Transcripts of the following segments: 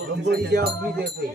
गणपतीच्या अग्नी देतोय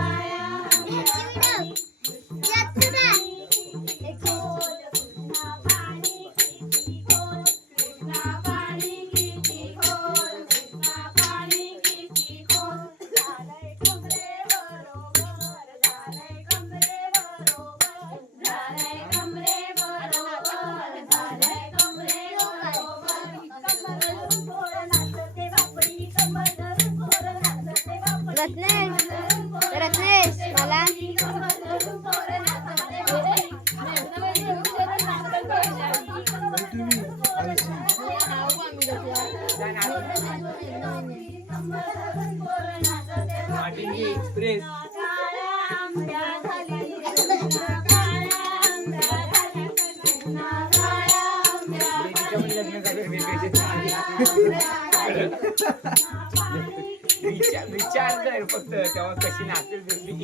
रत्नेश रत्नेश मला एक्सप्रेस विचार फक्त तेव्हा कशी नाचेल बिल्डिंग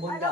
मुंडा